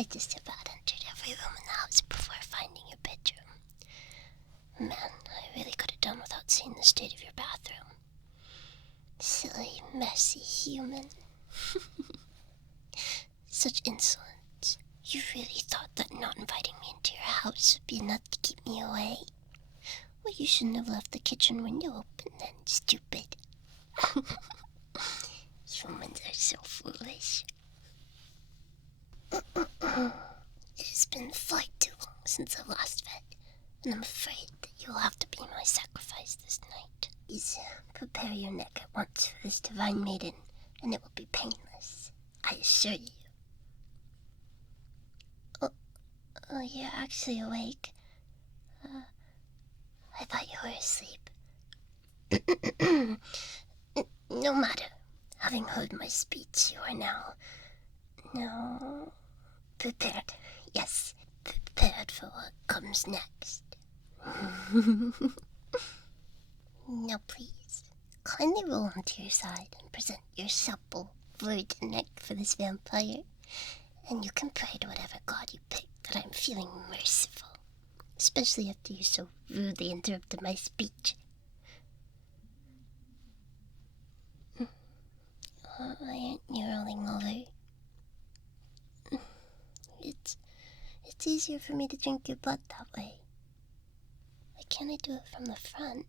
I just about entered every room in the house before finding your bedroom. Man, I really could have done without seeing the state of your bathroom. Silly, messy human. Such insolence. You really thought that not inviting me into your house would be enough to keep me away? Well, you shouldn't have left the kitchen window open then, stupid. Humans are so foolish. It has been far too long since I last fed, and I'm afraid that you will have to be my sacrifice this night. Please prepare your neck at once for this divine maiden, and it will be painless, I assure you. Oh, you're actually awake. I thought you were asleep. No matter. Having heard my speech, you are now prepared. Yes, prepared for what comes next. Now please, kindly roll onto your side and present your supple, fluid neck for this vampire, and you can pray to whatever god you pick that I'm feeling merciful, especially after you so rudely interrupted my speech. Why aren't you rolling over? It's easier for me to drink your blood that way. Why can't I do it from the front?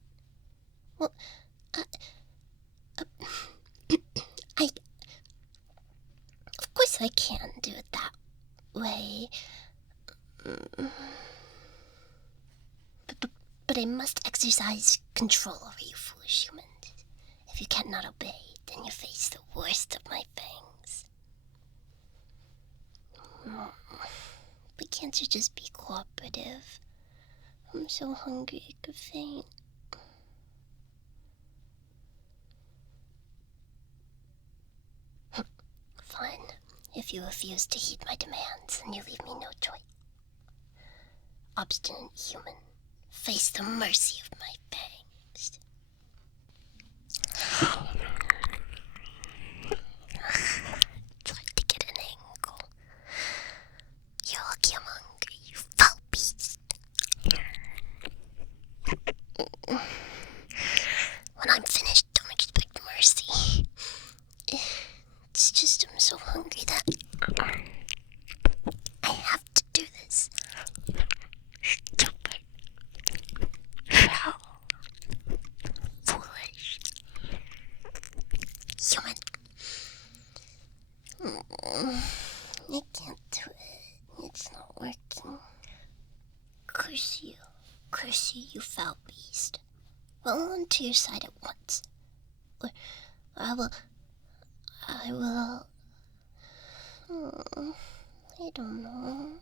Well, of course I can do it that way. But I must exercise control over you foolish humans. If you cannot obey, then you face the worst of my fangs. But can't you just be cooperative? I'm so hungry I could faint. Fine. If you refuse to heed my demands, then you leave me no choice. Obstinate human, face the mercy of my fangs. It's hard to get an angle. You're lucky I'm hungry, you foul beast. When I'm finished, don't expect mercy. It's just I'm so hungry that I have to do this. Stupid. Foul. Foolish. Human. I can't do it. It's not working. Curse you. Curse you, you foul beast. Roll onto your side at once. Or I will... I don't know.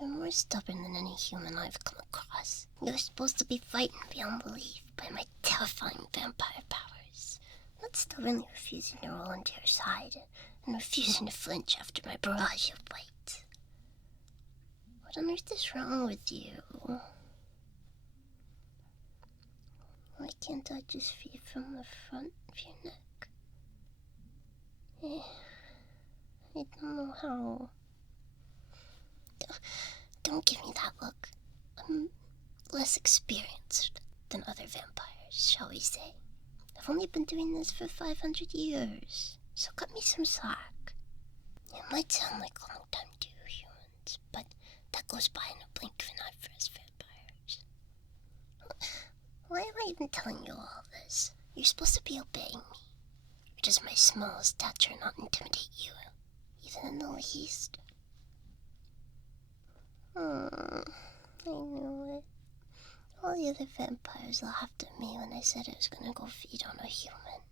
You're more stubborn than any human I've come across. You're supposed to be frightened beyond belief by my terrifying vampire powers, not stubbornly refusing to roll onto your side and refusing to flinch after my barrage of bites. What on earth is wrong with you? Why can't I just feed from the front of your neck? I don't know how. Don't give me that look. I'm less experienced than other vampires, shall we say. I've only been doing this for 500 years, so cut me some slack. It might sound like a long time to you humans, but that goes by in a blink of an eye for us vampires. Why am I even telling you all this? You're supposed to be obeying me. Or does my small stature not intimidate you, even in the least? I knew it. All the other vampires laughed at me when I said I was gonna go feed on a human.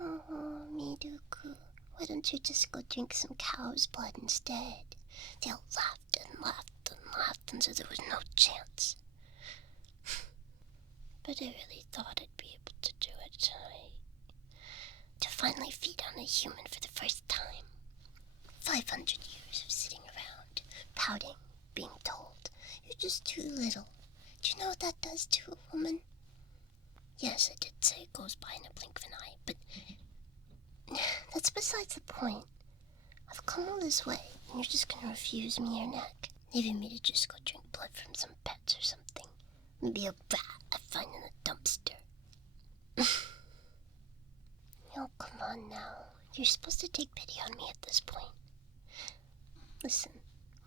Oh, Miruku, why don't you just go drink some cow's blood instead? They all laughed and laughed and laughed until there was no chance. But I really thought I'd be able to do it tonight. To finally feed on a human for the first time. 500 years of sitting around, pouting, being told, you're just too little. Do you know what that does to a woman? Yes, I did say it goes by in a blink of an eye, but that's besides the point. I've come all this way, and you're just gonna refuse me your neck, leaving me to just go drink blood from some pets or something. Maybe a rat I find in a dumpster. Oh, come on now. You're supposed to take pity on me at this point. Listen,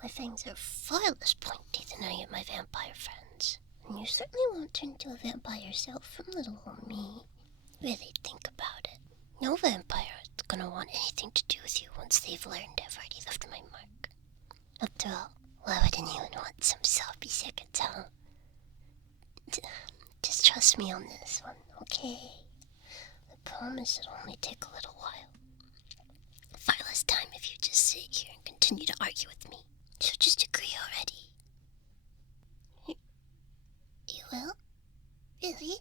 my fangs are far less pointy than any of my vampire friends, and you certainly won't turn into a vampire yourself from little old me. Really think about it. No vampire is gonna want anything to do with you once they've learned I've already left my mark. After all, why would anyone want some sloppy seconds, huh? Just trust me on this one, okay? I promise it'll only take a little while. Far less time if you just sit here and continue to argue with me. So just agree already. You will? Really?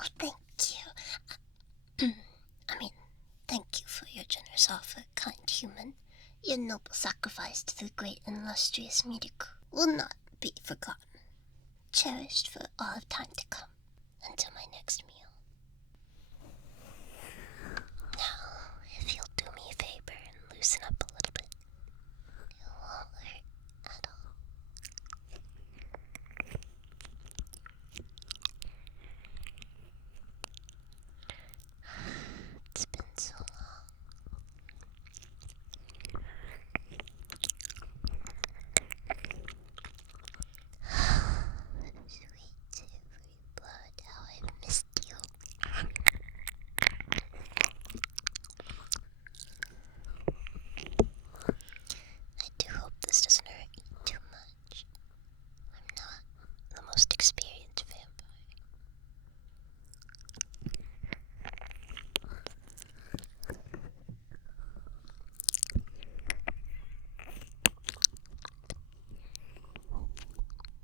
Oh, thank you. Thank you for your generous offer, kind human. Your noble sacrifice to the great and illustrious Miruku will not be forgotten. Cherished for all of time to come, until my next meal. Now, if you'll do me a favor and loosen up a little bit, it won't hurt at all. It's been so long. Sweet silvery blood, how I've missed you. I do hope this doesn't hurt you too much. I'm not the most experienced vampire.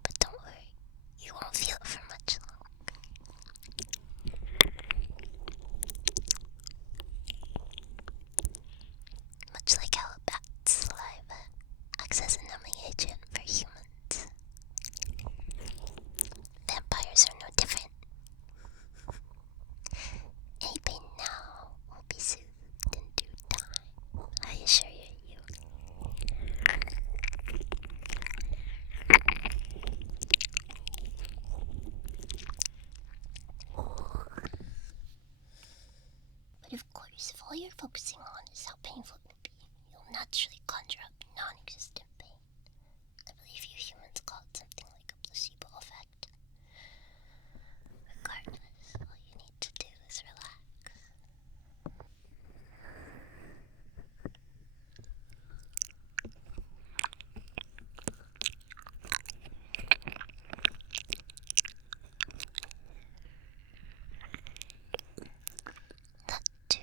But don't worry, you won't feel it for much longer. Much like how a bat's saliva acts as a numbing agent for humans. Vampires are no different. Any pain now will be soothed in due time, I assure you. But of course, if all you're focusing on is how painful it will be, you'll naturally conjure up non-existent pain. I believe you humans call it something like a placebo effect. Regardless, all you need to do is relax. That too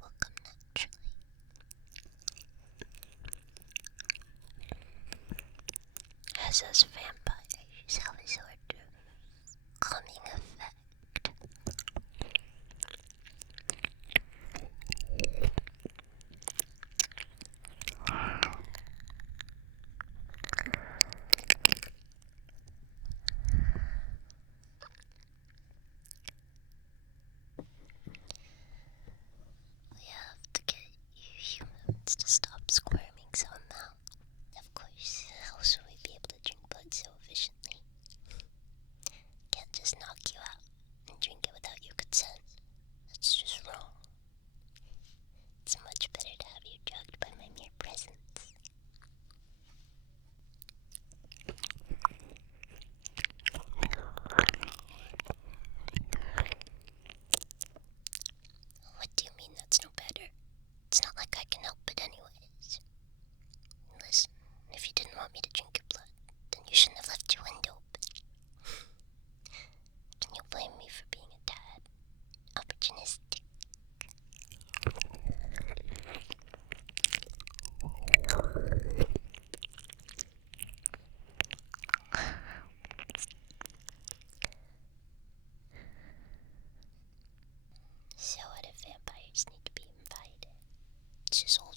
will come naturally. As us vampires have a sort of calming effect. We have to get you humans to stop squirming somehow. Of course, else will we be able to drink blood so efficiently? Can't just knock you out and drink it without your consent. That's just wrong. It's much better to have you drugged by my mere presence. What do you mean that's no better? It's not like I can help it anyways. Listen, if you didn't want me to drink your blood, then you shouldn't have left your window open. Then you'll blame me for being a tad opportunistic. So what if vampires need to be invited? It's just old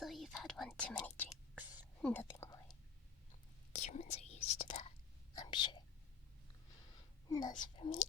though you've had one too many drinks. Nothing more. Humans are used to that, I'm sure. And as for me,